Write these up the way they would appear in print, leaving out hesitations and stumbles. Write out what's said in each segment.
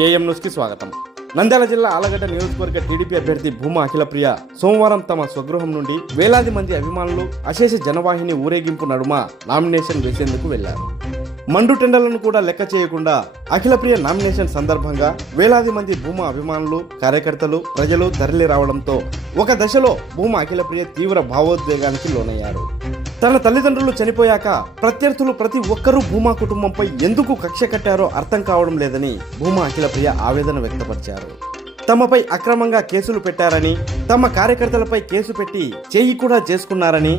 AM న్యూస్కి స్వాగతం. నంద్యాల జిల్లా ఆలగడ్డ నియోజకవర్గ టీడీపీ అభ్యర్థి భూమా అఖిలప్రియ సోమవారం తమ స్వగృహం నుండి వేలాది మంది అభిమానులు అశేష జనవాహిని ఊరేగింపు నడుమ నామినేషన్ వేసేందుకు వెళ్లారు. మండు టెండర్లను కూడా లెక్క చేయకుండా అఖిలప్రియ నామినేషన్ సందర్భంగా వేలాది మంది భూమా అభిమానులు, కార్యకర్తలు, ప్రజలు తరలి రావడంతో ఒక దశలో భూమా అఖిలప్రియ తీవ్ర భావోద్వేగానికి లోనయ్యారు. తన తల్లిదండ్రులు చనిపోయాక ప్రత్యర్థులు ప్రతి ఒక్కరూ భూమా కుటుంబంపై ఎందుకు కక్ష కట్టారో అర్థం కావడం లేదని భూమా అఖిలప్రియ ఆవేదన వ్యక్తపరిచారు. తమపై అక్రమంగా కేసులు పెట్టారని, తమ కార్యకర్తలపై కేసు పెట్టి చేయి కూడా చేసుకున్నారని,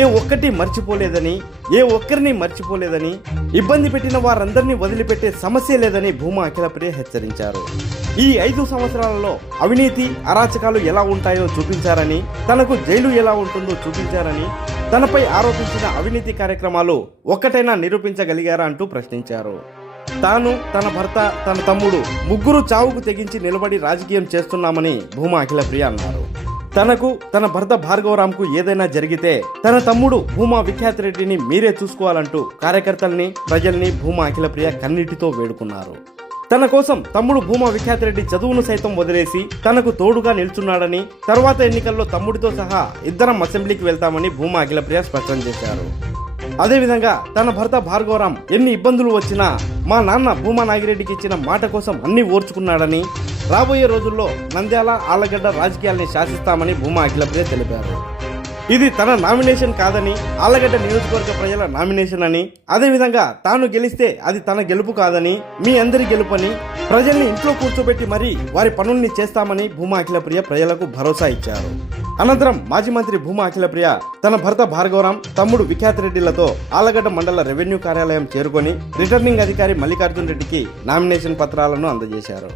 ఏ ఒక్కటి మర్చిపోలేదని, ఏ ఒక్కరిని మర్చిపోలేదని, ఇబ్బంది పెట్టిన వారందరినీ వదిలిపెట్టే సమస్య లేదని భూమా అఖిలప్రియ హెచ్చరించారు. ఈ 5 సంవత్సరాలలో అవినీతి, అరాచకాలు ఎలా ఉంటాయో చూపించారని, తనకు జైలు ఎలా ఉంటుందో చూపించారని, తనపై ఆరోపించిన అవినీతి కార్యక్రమాలు ఒక్కటైనా నిరూపించగలిగారా అంటూ ప్రశ్నించారు. తాను, తన భర్త, తన తమ్ముడు ముగ్గురు చావుకు తెగించి నిలబడి రాజకీయం చేస్తున్నామని భూమా అఖిలప్రియ అన్నారు. తనకు, తన భర్త భార్గవరాంకు ఏదైనా జరిగితే తన తమ్ముడు భూమా విఖ్యాత్ రెడ్డిని మీరే చూసుకోవాలంటూ కార్యకర్తల్ని, ప్రజల్ని భూమా అఖిలప్రియ కన్నీటితో వేడుకున్నారు. తన కోసం తమ్ముడు భూమా విఖ్యాత్ రెడ్డి చదువును సైతం వదిలేసి తనకు తోడుగా నిల్చున్నాడని, తర్వాత ఎన్నికల్లో తమ్ముడితో సహా ఇద్దరం అసెంబ్లీకి వెళ్తామని భూమా అఖిలప్రియ స్పష్టం చేశారు. అదేవిధంగా తన భర్త భార్గవరాం ఎన్ని ఇబ్బందులు వచ్చినా మా నాన్న భూమా నాగిరెడ్డికి ఇచ్చిన మాట కోసం అన్ని ఓర్చుకున్నాడని, రాబోయే రోజుల్లో నంద్యాల, ఆలగడ్డ రాజకీయాల్ని శాసిస్తామని భూమా అఖిలప్రియ తెలిపారు. ఇది తన నామినేషన్ కాదని, ఆలగడ్డ నియోజకవర్గ ప్రజల నామినేషన్ అని, అదేవిధంగా తాను గెలిస్తే అది తన గెలుపు కాదని, మీ అందరి గెలుపని, ప్రజల్ని ఇంట్లో కూర్చోబెట్టి మరీ వారి పనుల్ని చేస్తామని భూమా అఖిలప్రియ ప్రజలకు భరోసా ఇచ్చారు. అనంతరం మాజీ మంత్రి భూమా అఖిలప్రియ తన భర్త భార్గవరాం, తమ్ముడు విఖ్యాత్ రెడ్డిలతో ఆలగడ్డ మండల రెవెన్యూ కార్యాలయం చేరుకొని రిటర్నింగ్ అధికారి మల్లికార్జున్ రెడ్డికి నామినేషన్ పత్రాలను అందజేశారు.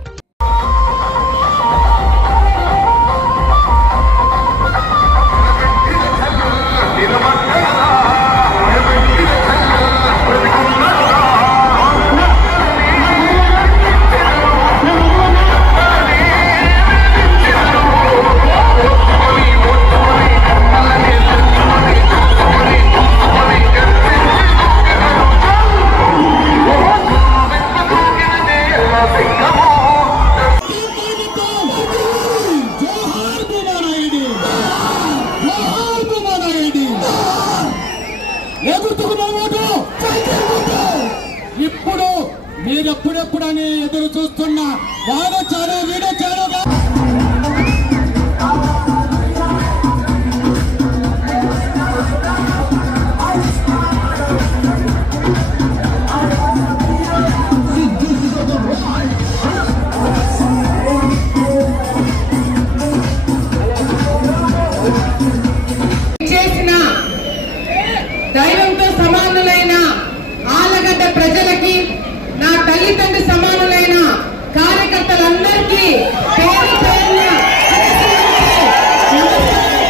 ఇప్పుడు మీరెప్పుడెప్పుడని ఎదురు చూస్తున్నా వాడొచ్చారు, వీడొచ్చారు. దైవంతో సమానులైన ఆలగడ్డ ప్రజలకి, నా తల్లిదండ్రి సమానులైన కార్యకర్తలందరికీ పేరు పేరున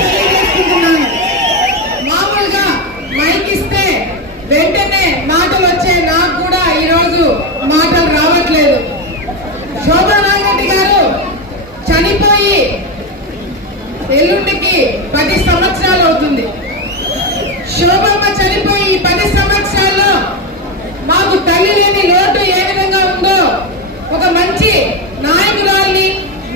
తెలియజేసుకుంటున్నాను. మామూలుగా మైక్ ఇస్తే వెంటనే మాటలు వచ్చే నాకు కూడా ఈరోజు మాటలు రావట్లేదు. శోభా నాగిరెడ్డి గారు చనిపోయి ఎల్లుండికి 10 సంవత్సరాలు అవుతుంది. శోభమ్మ చనిపోయి 10 సంవత్సరాల్లో మాకు తల్లి లేని లోటు ఏ విధంగా ఉందో, ఒక మంచి నాయకురాల్ని,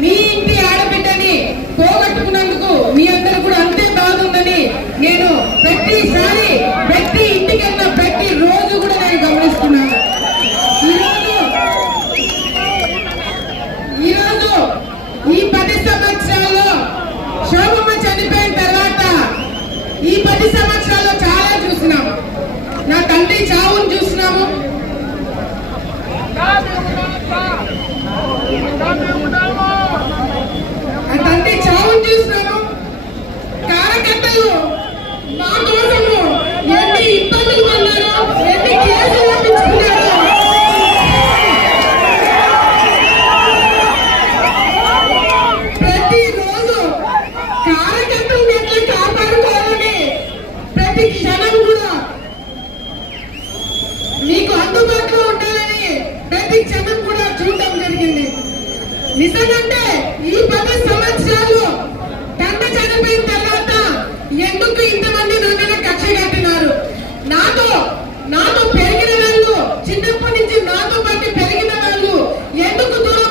మీ ఇంటి ఆడబిడ్డని పోగొట్టుకున్నందుకు మీ అందరూ కూడా అంతే బాగుందని నేను ప్రతిసారి ప్రతి ఇంటికన్నా ప్రతి రోజు కూడా నేను గమనిస్తున్నాను. ఈరోజు ఈ 10 సంవత్సరాల్లో శోభమ్మ చనిపోయిన తర్వాత ఈ 10 సంవత్సరాల్లో చాలా చూసినాము. నా తండ్రి చావును చూసినాము, నా తండ్రి చావును చూసినాము. కార్యకర్తలు మా కోసము ఎన్ని ఇబ్బందులు పడ్డారో, ఎన్ని కేసులు పంపించుకున్నారో, ప్రతిరోజు కార్యకర్తలు ఎట్లా కాపాడుకోవాలని ప్రతి క్షణం కూడా మీకు అందుబాటులో ఉండాలని ప్రతి క్షణం కూడా చూడటం జరిగింది. నిజంగా ఈ 10 సంవత్సరాలు తండ్రి చనిపోయిన తర్వాత ఎందుకు ఇంతమంది నా మీద కక్ష కట్టినారు? నాతో పెరిగిన వాళ్ళు, చిన్నప్పటి నుంచి నాతో పాటు పెరిగిన వాళ్ళు ఎందుకు దూరం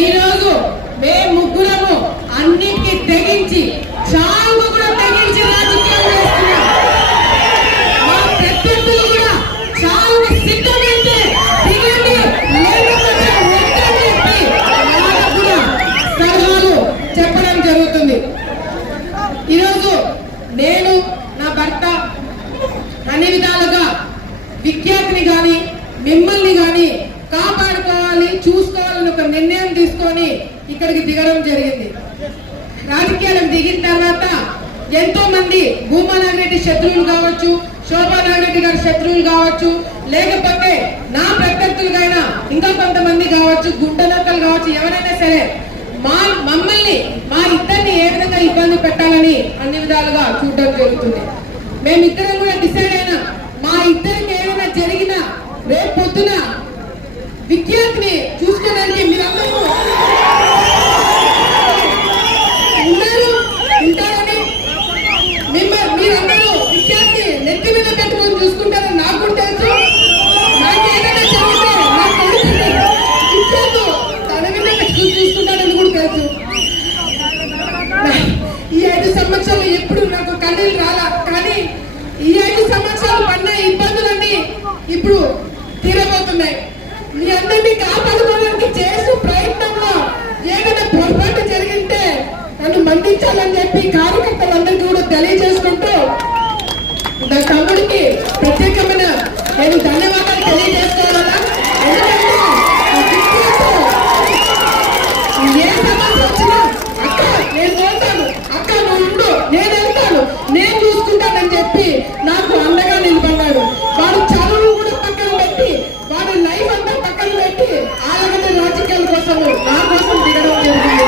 ఈ రోజు మేము ముగ్గురము అన్నిటికీ తెగించి చావు కూడా తెగించి రాజకీయం చేస్తున్నాం. మా ప్రత్యర్థులు కూడా చావు సిద్ధమైతే దిగండి, లేకపోతే వద్దని చెప్పి వాళ్ళకు కూడా సలహాలు చెప్పడం జరుగుతుంది. ఈరోజు నేను నా భర్త అన్ని విధాలుగా విఖ్యాతిని కానీ మిమ్మల్ని కానీ కాపాడుకోవాలి, చూసుకోవాలని ఒక నిర్ణయం తీసుకొని ఇక్కడికి దిగడం జరిగింది. రాజకీయాలకు దిగిన తర్వాత ఎంతో మంది భూమా నాగిరెడ్డి శత్రువులు కావచ్చు, శోభా నాగిరెడ్డి గారి శత్రువులు కావచ్చు, లేకపోతే నా ప్రత్యర్థులుగైనా ఇంకా కొంతమంది కావచ్చు, గుంటనక్కలు కావచ్చు, ఎవరైనా సరే మమ్మల్ని మా ఇద్దరిని ఏ విధంగా ఇబ్బంది పెట్టాలని అన్ని విధాలుగా చూడడం జరుగుతుంది. మేమిద్దరం కూడా డిసైడ్ అయినా మా ఇద్దరికి ఏమైనా జరిగినా రేపు పొద్దున విఖ్యాతిని చూసుకోవడానికి మీరందరూ ఉన్నారు, ఉంటారని మీరందరూ విఖ్యాతి నెత్తి మీద పెట్టుకొని చూసుకుంటారని నాకు కూడా తెలుసు. నాకు ఏదైనా జరిగితే నాకు విఖ్యాతు తన మీద పెట్టుకొని చూసుకుంటారని కూడా తెలుసు. ఈ 5 సంవత్సరాలు ఎప్పుడు నాకు కన్నీళ్ళు రాలా, కానీ ఈ 5 సంవత్సరాలు పడిన ఇబ్బందులన్నీ ఇప్పుడు తీరబోతున్నాయి. మీ అందరినీ కాపాడుకోవడానికి చేసే ప్రయత్నంలో ఏదైనా పొరపాటు జరిగింటే నన్ను మందించాలని చెప్పి కార్యకర్తలందరికీ కూడా తెలియజేసుకుంటూ నా తమ్ముడికి ప్రత్యేకమైన నేను ధన్యవాదాలు తెలియజేసుకోవాలా. ఏ సమస్య వచ్చినా అక్క నేను పోతాను, అక్క నువ్వు ఉండు, నేను వెళ్తాను, నేను చూసుకుంటానని చెప్పి నాకు అండగా నిలబడ్డాడు. వాడు చదువు కూడా పక్కన పెట్టి, వాడు లైఫ్ అంతా పక్కన పెట్టి ఆలగడ్డ రాజకీయాల కోసము నా కోసం దిగడం జరిగింది.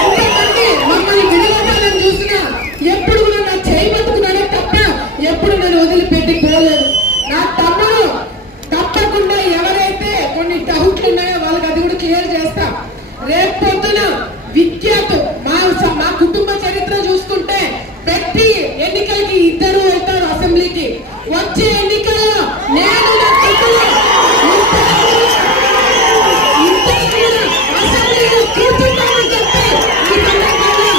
ఎంతమంది మమ్మల్ని విడగొట్టాలని చూసినా ఎప్పుడు కూడా నా చేయి పట్టుకున్నానే తప్ప ఎప్పుడు నేను వదిలిపెట్టి పోలేదు. నా తమ్ముడు తప్పకుండా ఎవరైతే కొన్ని డౌట్లు ఉన్నాయో వాళ్ళకి అది కూడా క్లియర్ చేస్తా. రేపు పొద్దున విఖ్యాతు మా కుటుంబ చరిత్ర చూసుకుంటే ప్రతి ఎన్నికలకి 2 వెళ్తారు అసెంబ్లీకి. వచ్చే ఎన్నికల్లో నేను నా తమ్ముడు అసెంబ్లీలో కూర్చుంటామని చెప్పి ఈ సందర్భంగా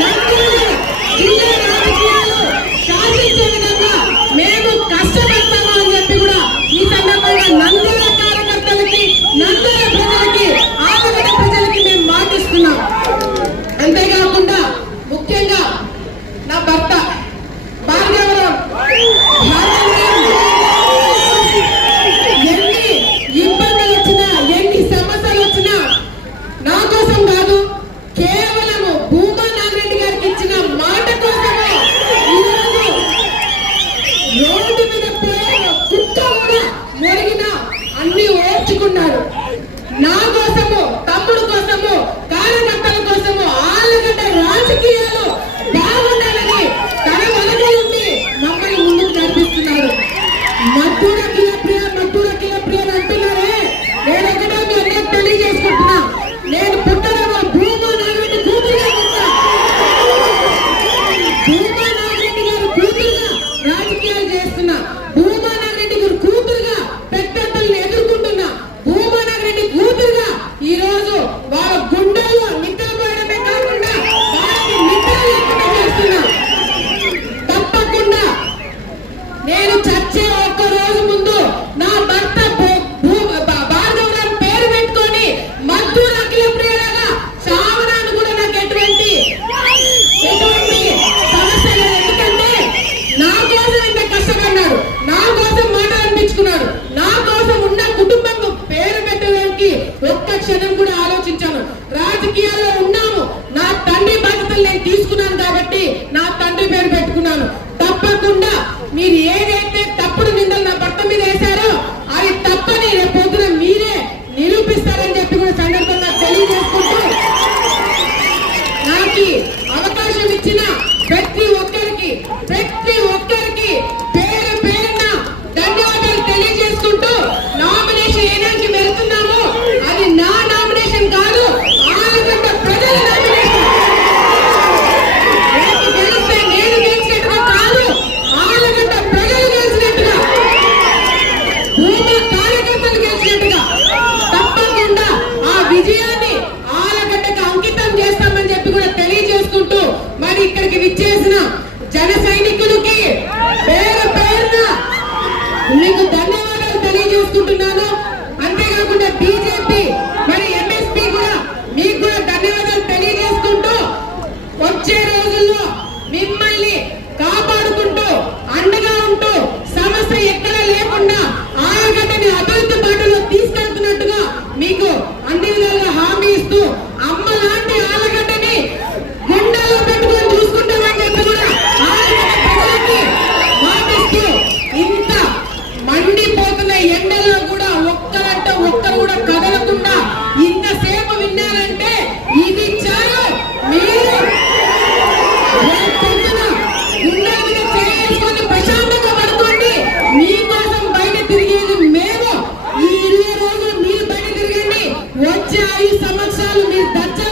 నంద్యాల జిల్లా రాజకీయాలు శాసించే విధంగా మేము కష్టపడతాము అని చెప్పి కూడా ఈ సందర్భంగా నంద్యాల కార్యకర్తలకి, నంద్యాల ప్రజలకి, ఆలగడ్డ ప్రజలకి మేము మాటిస్తున్నాం. అంతేకాకుండా ముఖ్యంగా నా భర్త భార్గవరావు ఎన్ని ఇబ్బందులు వచ్చినా, ఎన్ని సమస్యలు వచ్చినా నా కోసం కాదు, కేవలము భూమా నాగిరెడ్డి గారికి ఇచ్చిన మాట కోసమే ఈరోజు రోడ్డు మీద పోయే కుక్క కూడా మొరిగిన అన్ని ఓర్చుకున్నారు. నా కోసము, తమ్ముడు కోసము, కార్యకర్తల కోసము, ఆలగడ్డ రాజకీయాలు బాగుండాలని తన వెనక ఉండి మమ్మల్ని ముందుకు నడిపిస్తున్నారు. మధుర కిలప్రియ అని అంటున్నారే, నేను ఒకటే మీ అందరికి తెలియజేసుకుంటున్నా, నేను పుట్టడం భూమా నాగిరెడ్డి కూతురుగా పుట్టా. భూమా నాగిరెడ్డి గారు కూతురుగా రాజకీయాలు చేస్తున్నా. భూమా నాగిరెడ్డి గారు కూతురుగా పెద్దలను ఎదుర్కొంటున్నా. భూమా నాగిరెడ్డి కూతురుగా ఈ రోజు వాళ్ళ గుండెల్లో నిద్రపోయడమే కాకుండా వాళ్ళకి నిద్ర లేకుండా చేస్తున్నా. తప్పకుండా నేను చచ్చే ఒక్క రోజు ముందు నా భర్త భార్గవరావు పేరు పెట్టుకొని మద్దూరు అఖిల ప్రియగా చావడానికి కూడా నాకు ఎటువంటి సమస్య ఇచ్చేసిన జన సైనికులకి పేరు పేరున మీకు ధన్యవాదాలు తెలియజేసుకుంటున్నాను. అంతేకాకుండా బీజేపీ మరి ఎంఎస్పీ కూడా మీకు కూడా ధన్యవాదాలు తెలియజేసుకుంటూ వచ్చే రోజుల్లో మిమ్మల్ని కాపాడుకుంటూ అండగా ఉంటూ సమస్య ఎక్కడ లేకుండా ఆలగడ్డని అభివృద్ధి బాటలో తీసుకెళ్తున్నట్టుగా మీకు అన్ని విధాలుగా హామీ ఇస్తూ అమ్మ లాంటి ఆలగడ్డని గుండెల్లో పెట్టుకొని చూసుకుంటామని చెప్పి కూడా ఆలగడ్డ ప్రజలకి మాటిస్తూ ఇంత మండిపోతున్న ఎండల్లో కూడా ఒక్కరు కూడా కదలకుండా ఇంతసేపు విన్నారంటే ఇది చాలు. మీరు గుండెల మీద చేసుకొని ప్రశాంతంగా పడుకోండి. మీకోసం బయట తిరిగేది మేము. ఈ 20 రోజులు మీరు బయట తిరగండి. వచ్చే 5 సంవత్సరాలు మీరు దర్శనం